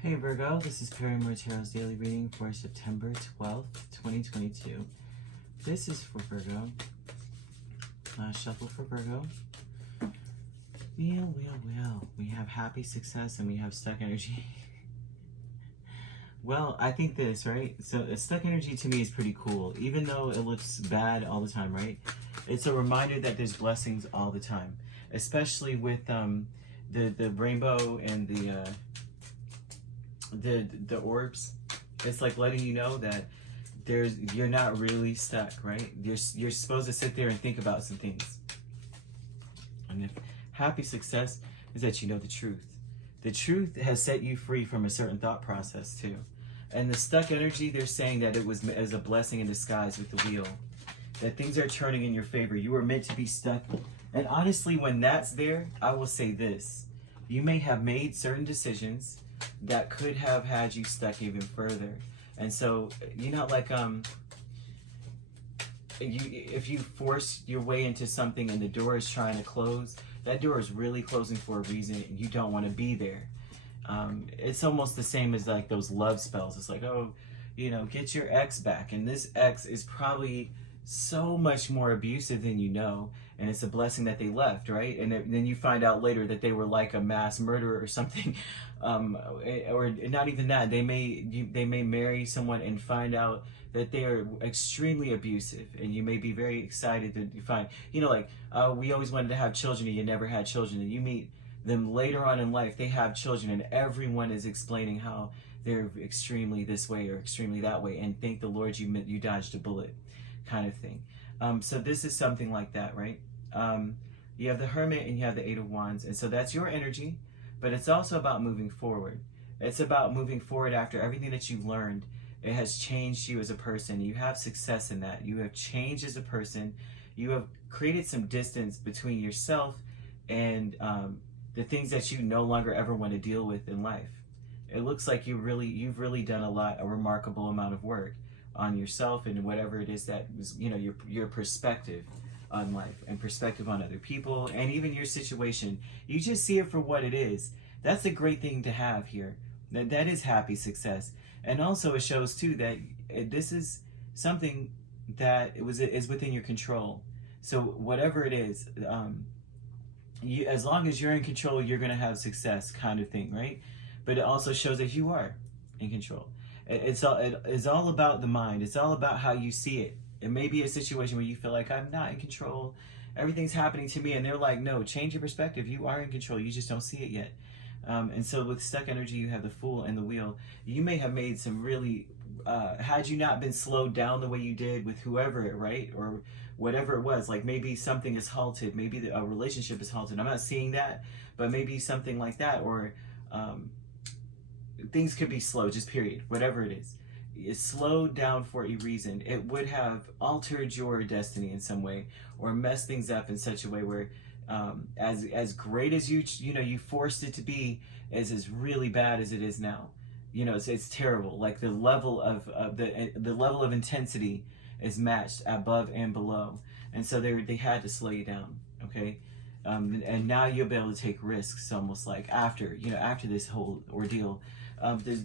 Hey Virgo, this is Perrymore Tarot's daily reading for September 12th, 2022. This is for Virgo. Shuffle for Virgo. Wheel. We have happy success and we have stuck energy. Well, I think this, right? So stuck energy to me is pretty cool, even though it looks bad all the time, right? It's a reminder that there's blessings all the time, especially with the rainbow and the orbs. It's like letting you know that you're not really stuck, right? You're supposed to sit there and think about some things. And if happy success is that you know the truth. The truth has set you free from a certain thought process too. And the stuck energy, they're saying that it was as a blessing in disguise with the wheel. That things are turning in your favor. You were meant to be stuck. And honestly, when that's there, I will say this. You may have made certain decisions that could have had you stuck even further. And so, you know, like if you force your way into something and the door is trying to close, that door is really closing for a reason and you don't want to be there. It's almost the same as like those love spells. It's like, oh, you know, get your ex back. And this ex is probably so much more abusive than you know. And it's a blessing that they left, right? And then you find out later that they were like a mass murderer or something. Or not even that. They may marry someone and find out that they are extremely abusive, and you may be very excited to find, you know, like we always wanted to have children and you never had children, and you meet them later on in life, they have children, and everyone is explaining how they're extremely this way or extremely that way, and thank the Lord you dodged a bullet, kind of thing. So this is something like that, right? You have the Hermit and you have the Eight of Wands, and so that's your energy, but it's also about moving forward. It's about moving forward after everything that you've learned. It has changed you as a person. You have success in that. You have changed as a person. You have created some distance between yourself and the things that you no longer ever want to deal with in life. It looks like you've really done a remarkable amount of work on yourself and whatever it is that was, you know, your perspective on life and perspective on other people and even your situation. You just see it for what it is. That's a great thing to have here. That is happy success. And also it shows too that this is something that is within your control. So whatever it is, as long as you're in control, you're going to have success, kind of thing, right? But it also shows that you are in control. It's all about the mind. It's all about how you see it. It may be a situation where you feel like I'm not in control. Everything's happening to me. And they're like, no, change your perspective. You are in control. You just don't see it yet. And so with stuck energy, you have the Fool and the Wheel. You may have made some really, had you not been slowed down the way you did with whoever, right? Or whatever it was, like maybe something is halted. Maybe a relationship is halted. I'm not seeing that, but maybe something like that. Or things could be slow, just period. Whatever it is. It's slowed down for a reason. It would have altered your destiny in some way or messed things up in such a way where as great as you forced it to be is as really bad as it is now. You know, it's terrible. Like the level of the level of intensity is matched above and below, and so they had to slow you down. Okay, and now you'll be able to take risks, almost like after this whole ordeal.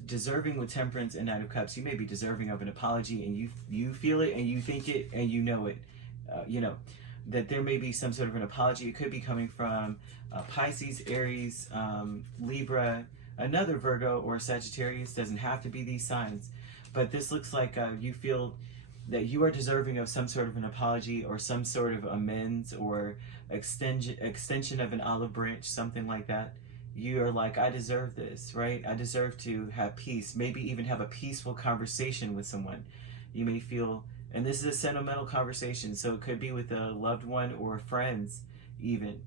Deserving with Temperance and Knight of Cups, you may be deserving of an apology, and you feel it and you think it and you know it. You know that there may be some sort of an apology. It could be coming from Pisces, Aries, Libra, another Virgo, or Sagittarius. Doesn't have to be these signs, but this looks like you feel that you are deserving of some sort of an apology or some sort of amends or extension of an olive branch, something like that. You are like, I deserve this, right? I deserve to have peace, maybe even have a peaceful conversation with someone. You may feel, and this is a sentimental conversation, so it could be with a loved one or friends even.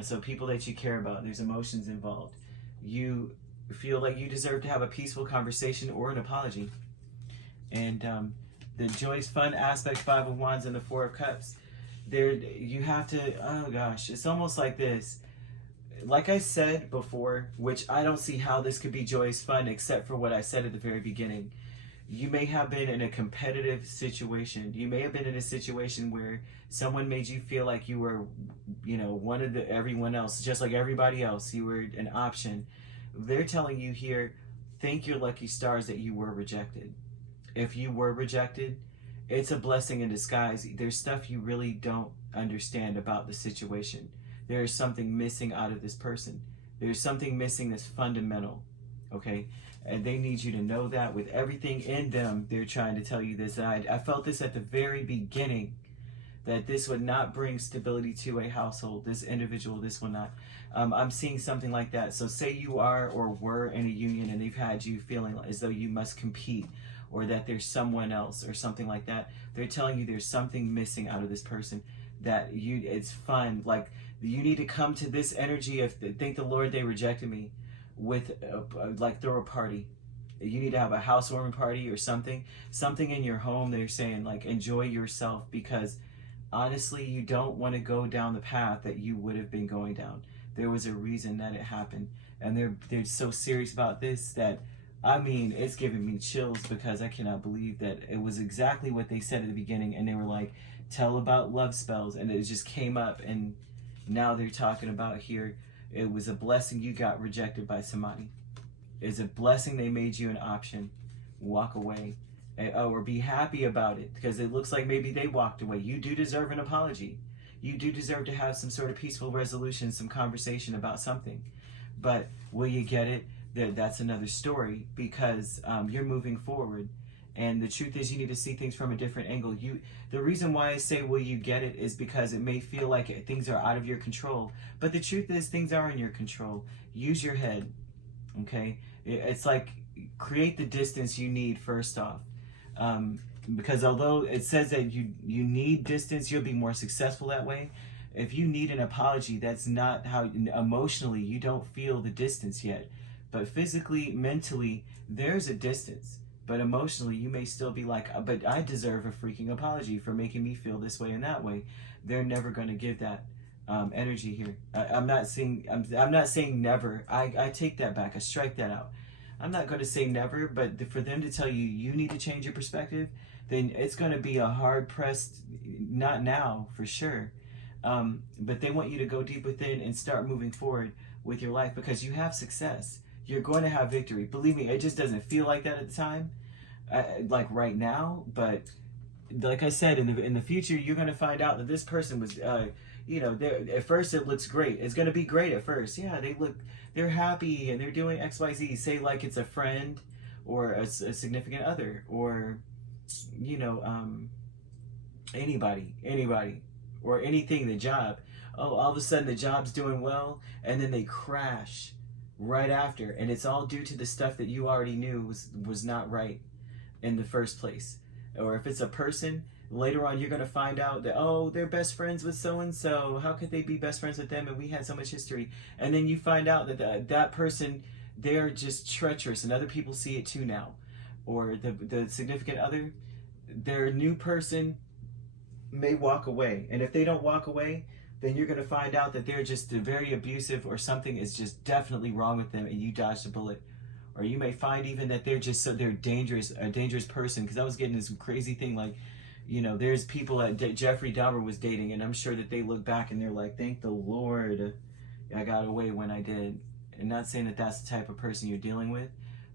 So people that you care about, there's emotions involved. You feel like you deserve to have a peaceful conversation or an apology. And the joyous fun aspect, Five of Wands and the Four of Cups, there you have to, oh gosh, it's almost like this. Like I said before, which I don't see how this could be joyous fun except for what I said at the very beginning. You may have been in a competitive situation. You may have been in a situation where someone made you feel like you were, one of everyone else, just like everybody else. You were an option. They're telling you here, thank your lucky stars that you were rejected. If you were rejected, it's a blessing in disguise. There's stuff you really don't understand about the situation. There is something missing out of this person. There's something missing that's fundamental, okay? And they need you to know that. With everything in them, they're trying to tell you this. And I felt this at the very beginning, that this would not bring stability to a household. This individual, this will not. I'm seeing something like that. So say you are or were in a union and they've had you feeling as though you must compete, or that there's someone else or something like that. They're telling you there's something missing out of this person, that it's fun. Like, you need to come to this energy of thank the Lord they rejected me, with like throw a party. You need to have a housewarming party or something in your home. They're saying like enjoy yourself, because honestly you don't want to go down the path that you would have been going down. There was a reason that it happened, and they're so serious about this that, I mean, it's giving me chills, because I cannot believe that it was exactly what they said at the beginning. And they were like, tell about love spells, and it just came up, and now they're talking about here, it was a blessing you got rejected by somebody. It's a blessing they made you an option. Walk away, or be happy about it, because it looks like maybe they walked away. You do deserve an apology. You do deserve to have some sort of peaceful resolution, some conversation about something. But will you get it? That's another story, because you're moving forward. And the truth is, you need to see things from a different angle. The reason why I say will you get it is because it may feel like things are out of your control. But the truth is, things are in your control. Use your head, okay? It's like, create the distance you need first off. Because although it says that you need distance, you'll be more successful that way. If you need an apology, that's not how, emotionally, you don't feel the distance yet. But physically, mentally, there's a distance. But emotionally, you may still be like, but I deserve a freaking apology for making me feel this way and that way. They're never going to give that energy here. I'm not saying never. I take that back. I strike that out. I'm not going to say never, but for them to tell you you need to change your perspective, then it's going to be a hard-pressed, not now, for sure. But they want you to go deep within and start moving forward with your life, because you have success. You're going to have victory. Believe me, it just doesn't feel like that at the time, like right now. But like I said, in the future, you're going to find out that this person was, at first it looks great. It's going to be great at first. Yeah, they're happy and they're doing X, Y, Z. Say like it's a friend or a significant other, or, anybody, or anything, the job. Oh, all of a sudden the job's doing well, and then they crash right after, and it's all due to the stuff that you already knew was not right in the first place. Or if it's a person, later on you're going to find out that, oh, they're best friends with so-and-so, how could they be best friends with them, and we had so much history. And then you find out that that person, they're just treacherous, and other people see it too now. Or the significant other, their new person may walk away, and if they don't walk away, then you're going to find out that they're just very abusive, or something is just definitely wrong with them, and you dodged a bullet. Or you may find even that they're a dangerous person. Because I was getting this crazy thing, like, there's people that Jeffrey Dahmer was dating, and I'm sure that they look back and they're like, thank the Lord I got away when I did. And not saying that that's the type of person you're dealing with,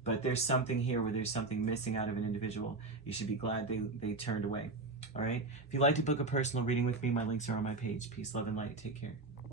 but there's something here where there's something missing out of an individual. You should be glad they turned away. All right. If you'd like to book a personal reading with me, my links are on my page. Peace, love, and light. Take care.